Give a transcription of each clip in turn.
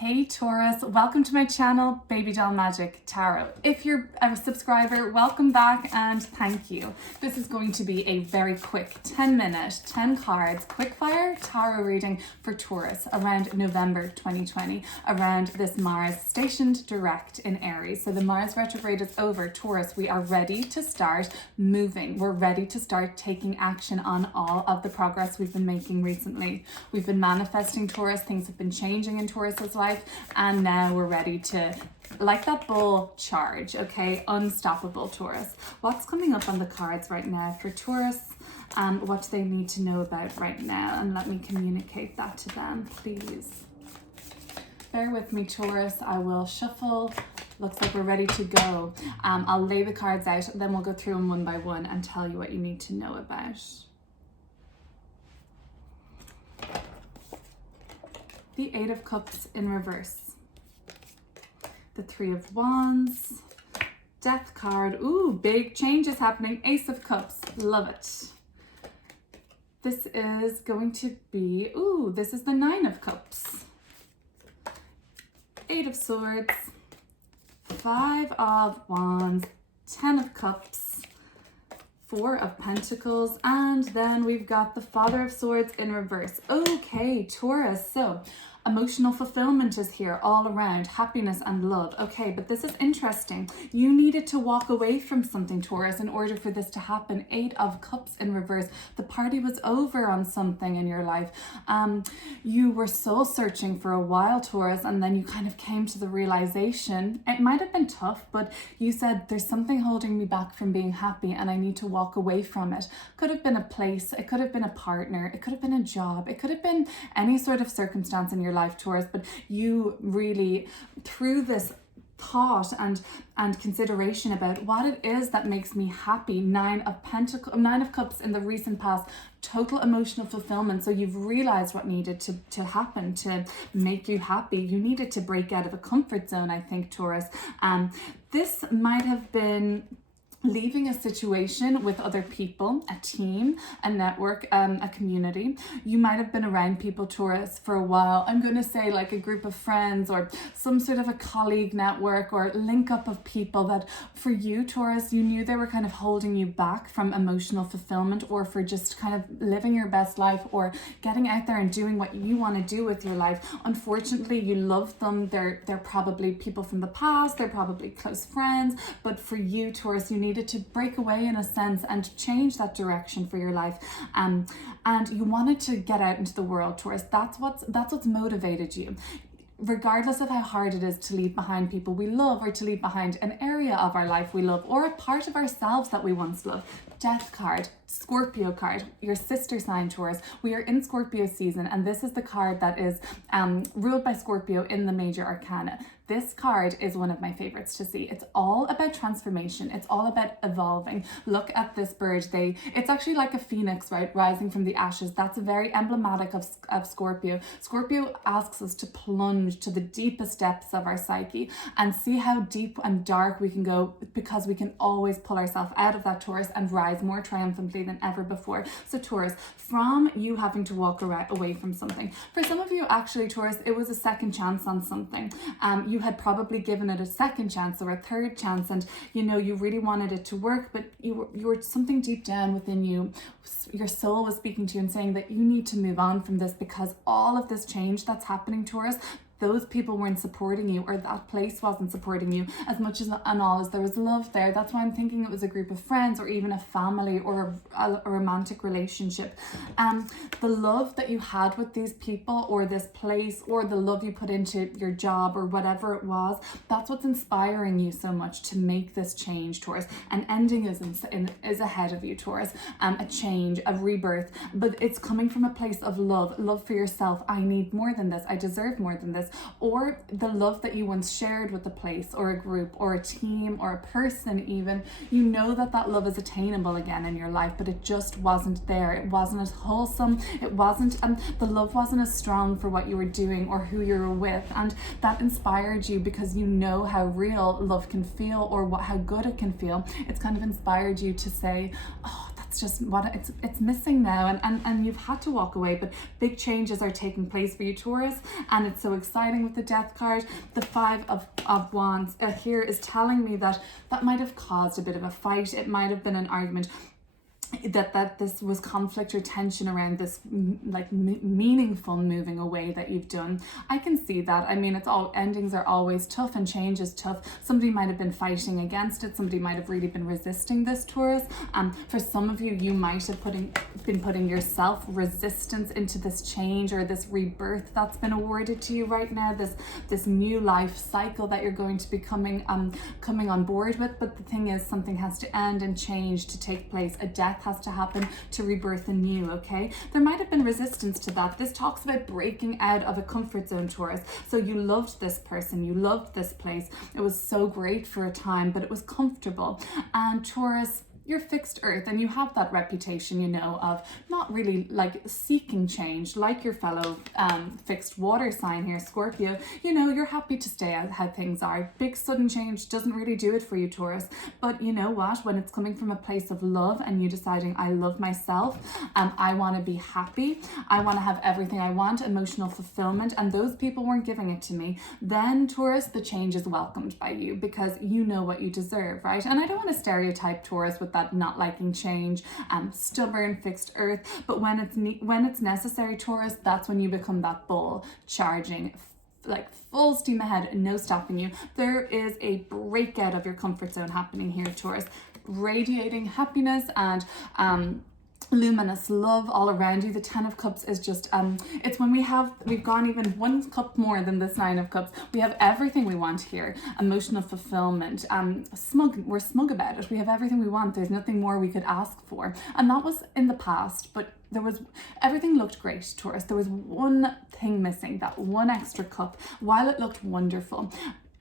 Hey Taurus, welcome to my channel, Baby Doll Magic Tarot. If you're a subscriber, welcome back and thank you. This is going to be a very quick 10-minute, 10 cards, quickfire tarot reading for Taurus around November 2020, around this Mars stationed direct in Aries. So the Mars retrograde is over. Taurus, we are ready to start moving. We're ready to start taking action on all of the progress we've been making recently. We've been manifesting Taurus, things have been changing in Taurus's life. And now we're ready to, like that bull, charge, okay? Unstoppable, Taurus. What's coming up on the cards right now for Taurus? What do they need to know about right now? And let me communicate that to them, please. Bear with me, Taurus. I will shuffle. Looks like we're ready to go. I'll lay the cards out, then we'll go through them one by one and tell you what you need to know about. The Eight of Cups in reverse. The Three of Wands. Death card. Ooh, big changes happening. Ace of Cups. Love it. This is going to be, ooh, this is the Nine of Cups. Eight of Swords. Five of Wands. 10 of Cups. Four of Pentacles, and then we've got the Father of Swords in reverse. Okay, Taurus, so emotional fulfillment is here all around, happiness and love. Okay, but this is interesting. You needed to walk away from something, Taurus, in order for this to happen. Eight of Cups in reverse. The party was over on something in your life. You were soul searching for a while, Taurus, and then you kind of came to the realization. It might have been tough, but you said, there's something holding me back from being happy and I need to walk away from it. Could have been a place, it could have been a partner, it could have been a job, it could have been any sort of circumstance in your life, Taurus, but you really, through this thought and consideration about what it is that makes me happy. Nine of Cups in the recent past, total emotional fulfillment. So you've realized what needed to happen to make you happy. You needed to break out of a comfort zone, I think, Taurus. This might have been leaving a situation with other people, a team, a network, a community. You might have been around people, Taurus, for a while. I'm going to say like a group of friends or some sort of a colleague network or link up of people that for you, Taurus, you knew they were kind of holding you back from emotional fulfillment or for just kind of living your best life or getting out there and doing what you want to do with your life. Unfortunately, you love them. They're probably people from the past. They're probably close friends. But for you, Taurus, you needed to break away in a sense and change that direction for your life, and you wanted to get out into the world, Taurus. That's what's motivated you, regardless of how hard it is to leave behind people we love or to leave behind an area of our life we love or a part of ourselves that we once loved. Death card, Scorpio card, your sister sign, Taurus. We are in Scorpio season, and this is the card that is ruled by Scorpio in the major arcana. This card is one of my favorites to see. It's all about transformation. It's all about evolving. Look at this bird. It's actually like a phoenix, right? Rising from the ashes. That's very emblematic of Scorpio. Scorpio asks us to plunge to the deepest depths of our psyche and see how deep and dark we can go, because we can always pull ourselves out of that, Taurus, and rise more triumphantly than ever before. So Taurus, from you having to walk away from something, for some of you actually, Taurus, it was a second chance on something. You had probably given it a second chance or a third chance, and you really wanted it to work, but you were something deep down within you, your soul was speaking to you and saying that you need to move on from this because all of this change that's happening, Taurus, those people weren't supporting you, or that place wasn't supporting you as much as and all as there was love there. That's why I'm thinking it was a group of friends or even a family or a romantic relationship. The love that you had with these people or this place or the love you put into your job or whatever it was, that's what's inspiring you so much to make this change, Taurus. An ending is ahead of you, Taurus. A change, a rebirth, but it's coming from a place of love for yourself. I need more than this. I deserve more than this. Or the love that you once shared with a place or a group or a team or a person even, that love is attainable again in your life, but it just wasn't there. It wasn't as wholesome. It wasn't, the love wasn't as strong for what you were doing or who you were with. And that inspired you because you know how real love can feel or how good it can feel. It's kind of inspired you to say, oh, that's it's just what it's missing now, and you've had to walk away, but big changes are taking place for you, Taurus, and it's so exciting with the Death card. The Five of Wands here is telling me that might have caused a bit of a fight. It might have been an argument, that this was conflict or tension around this like meaningful moving away that you've done. I can see that. I mean, it's all, endings are always tough and change is tough. Somebody might have been fighting against it. Somebody might have really been resisting this, Taurus. For some of you might have been putting yourself resistance into this change or this rebirth that's been awarded to you right now, this new life cycle that you're going to be coming on board with. But the thing is, something has to end and change to take place. A death has to happen to rebirth anew, okay? There might have been resistance to that. This talks about breaking out of a comfort zone, Taurus. So you loved this person, you loved this place. It was so great for a time, but it was comfortable. And Taurus, you're fixed earth, and you have that reputation, you know, of not really like seeking change like your fellow fixed water sign here, Scorpio. You know, you're happy to stay at how things are. Big sudden change doesn't really do it for you, Taurus. But you know what, when it's coming from a place of love and you deciding, I love myself, I want to be happy, I want to have everything I want, emotional fulfillment, and those people weren't giving it to me, then Taurus, the change is welcomed by you because you know what you deserve, right? And I don't want to stereotype Taurus with that not liking change, stubborn, fixed earth, but when it's necessary, Taurus, that's when you become that bull, charging like full steam ahead, no stopping you. There is a breakout of your comfort zone happening here, Taurus, radiating happiness and luminous love all around you. The Ten of Cups is just it's when we've gone even one cup more than this Nine of Cups. We have everything we want here. Emotional fulfillment, we're smug about it. We have everything we want. There's nothing more we could ask for, and that was in the past, but everything looked great, Taurus. There was one thing missing, that one extra cup. While it looked wonderful,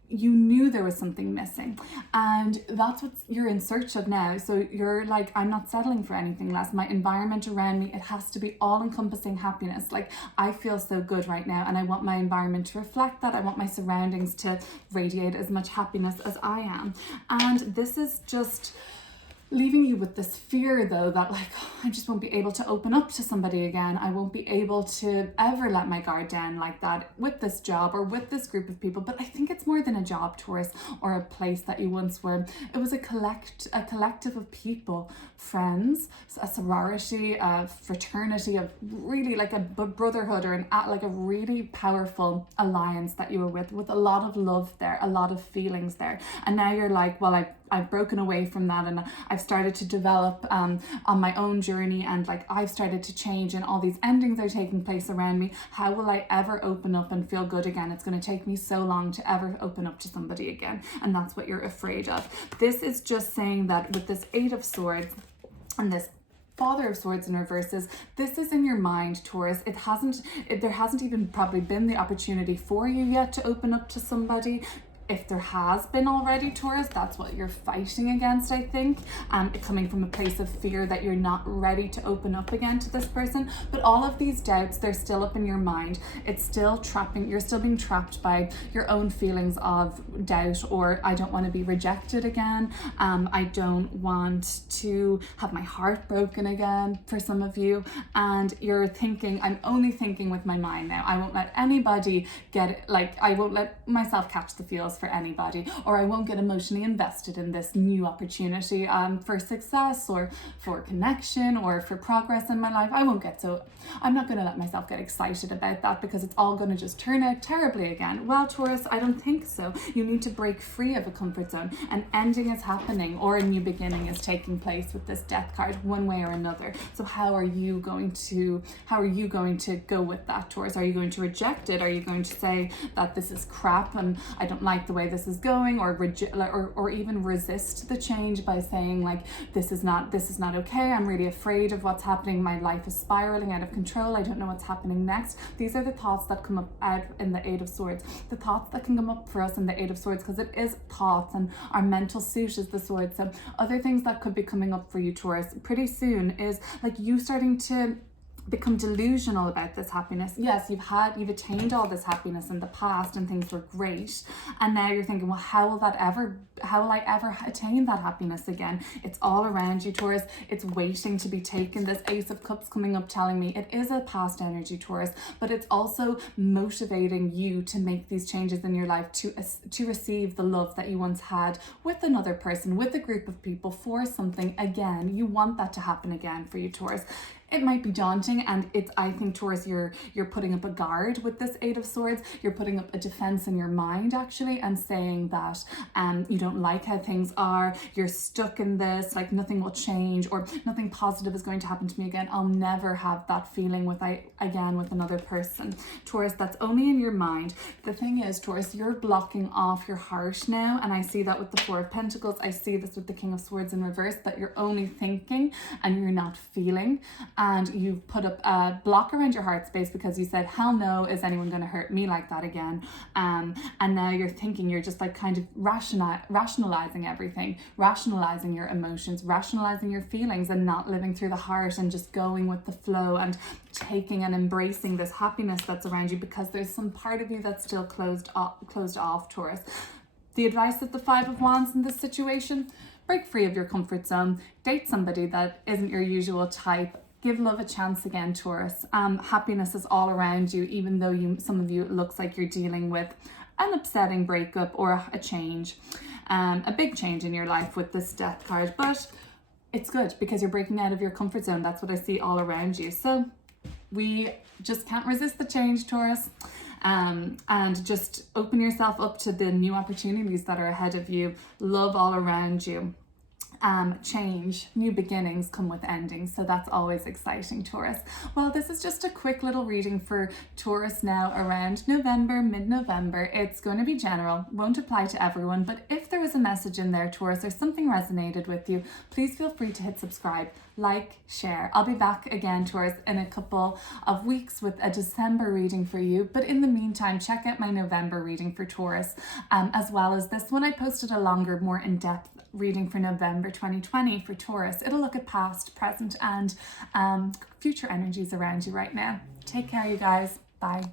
you knew there was something missing, and that's what you're in search of now. So you're like, I'm not settling for anything less. My environment around me, it has to be all-encompassing happiness. Like, I feel so good right now, and I want my environment to reflect that. I want my surroundings to radiate as much happiness as I am. And this is just leaving you with this fear, though, that like, I just won't be able to open up to somebody again. I won't be able to ever let my guard down like that with this job or with this group of people. But I think it's more than a job, Taurus, or a place that you once were. It was a collective of people, friends, a sorority, a fraternity, of really like a brotherhood, or like a really powerful alliance that you were with a lot of love there, a lot of feelings there. And now you're like, well, I've broken away from that, and I've started to develop on my own journey, and like I've started to change, and all these endings are taking place around me. How will I ever open up and feel good again? It's going to take me so long to ever open up to somebody again, and that's what you're afraid of. This is just saying that with this Eight of Swords and this Father of Swords in reverses, this is in your mind, Taurus. There hasn't even probably been the opportunity for you yet to open up to somebody. If there has been already, Taurus, that's what you're fighting against, I think. Coming from a place of fear that you're not ready to open up again to this person. But all of these doubts, they're still up in your mind. It's still trapping, you're still being trapped by your own feelings of doubt, or I don't want to be rejected again. I don't want to have my heart broken again, for some of you. And you're thinking, I'm only thinking with my mind now. I won't let anybody I won't let myself catch the feels for anybody, or I won't get emotionally invested in this new opportunity for success or for connection or for progress in my life. I'm not going to let myself get excited about that, because it's all going to just turn out terribly again. Well, Taurus, I don't think so. You need to break free of a comfort zone. An ending is happening, or a new beginning is taking place with this Death card, one way or another. So how are you going to go with that, Taurus? Are you going to reject it? Are you going to say that this is crap and I don't like the way this is going, or even resist the change by saying like, this is not okay, I'm really afraid of what's happening, my life is spiraling out of control, I don't know what's happening next? These are the thoughts that come up out in the Eight of Swords, the thoughts that can come up for us in the Eight of Swords, because it is thoughts, and our mental suit is the sword. So other things that could be coming up for you, Taurus, pretty soon is like you starting to become delusional about this happiness. Yes, you've attained all this happiness in the past and things were great, and now you're thinking, well, how will I ever attain that happiness again? It's all around you, Taurus. It's waiting to be taken. This Ace of Cups coming up telling me it is a past energy, Taurus, but it's also motivating you to make these changes in your life, to receive the love that you once had with another person, with a group of people, for something again. You want that to happen again for you, Taurus. It might be daunting, and I think, Taurus, you're putting up a guard with this Eight of Swords. You're putting up a defense in your mind, actually, and saying that you don't like how things are. You're stuck in this, like nothing will change, or nothing positive is going to happen to me again. I'll never have that feeling again with another person. Taurus, that's only in your mind. The thing is, Taurus, you're blocking off your heart now, and I see that with the Four of Pentacles. I see this with the King of Swords in reverse, that you're only thinking and you're not feeling. And you've put up a block around your heart space because you said, hell no, is anyone going to hurt me like that again? And now you're thinking, you're just like kind of rationalizing everything, rationalizing your emotions, rationalizing your feelings, and not living through the heart and just going with the flow and taking and embracing this happiness that's around you, because there's some part of you that's still closed off, Taurus. The advice of the Five of Wands in this situation: break free of your comfort zone, date somebody that isn't your usual type. Give love a chance again, Taurus. Happiness is all around you, even though some of you, it looks like you're dealing with an upsetting breakup or a change, a big change in your life with this Death card. But it's good because you're breaking out of your comfort zone. That's what I see all around you. So we just can't resist the change, Taurus. And just open yourself up to the new opportunities that are ahead of you. Love all around you. Change, new beginnings come with endings, so that's always exciting, Taurus. Well, this is just a quick little reading for Taurus now around November, mid-November. It's going to be general, won't apply to everyone, but if there was a message in there, Taurus, or something resonated with you, please feel free to hit subscribe, like, share. I'll be back again, Taurus, in a couple of weeks with a December reading for you, but in the meantime, check out my November reading for Taurus, as well as this one. I posted a longer, more in-depth reading for November 2020 for Taurus. It'll look at past, present, and future energies around you right now. Take care, you guys. Bye.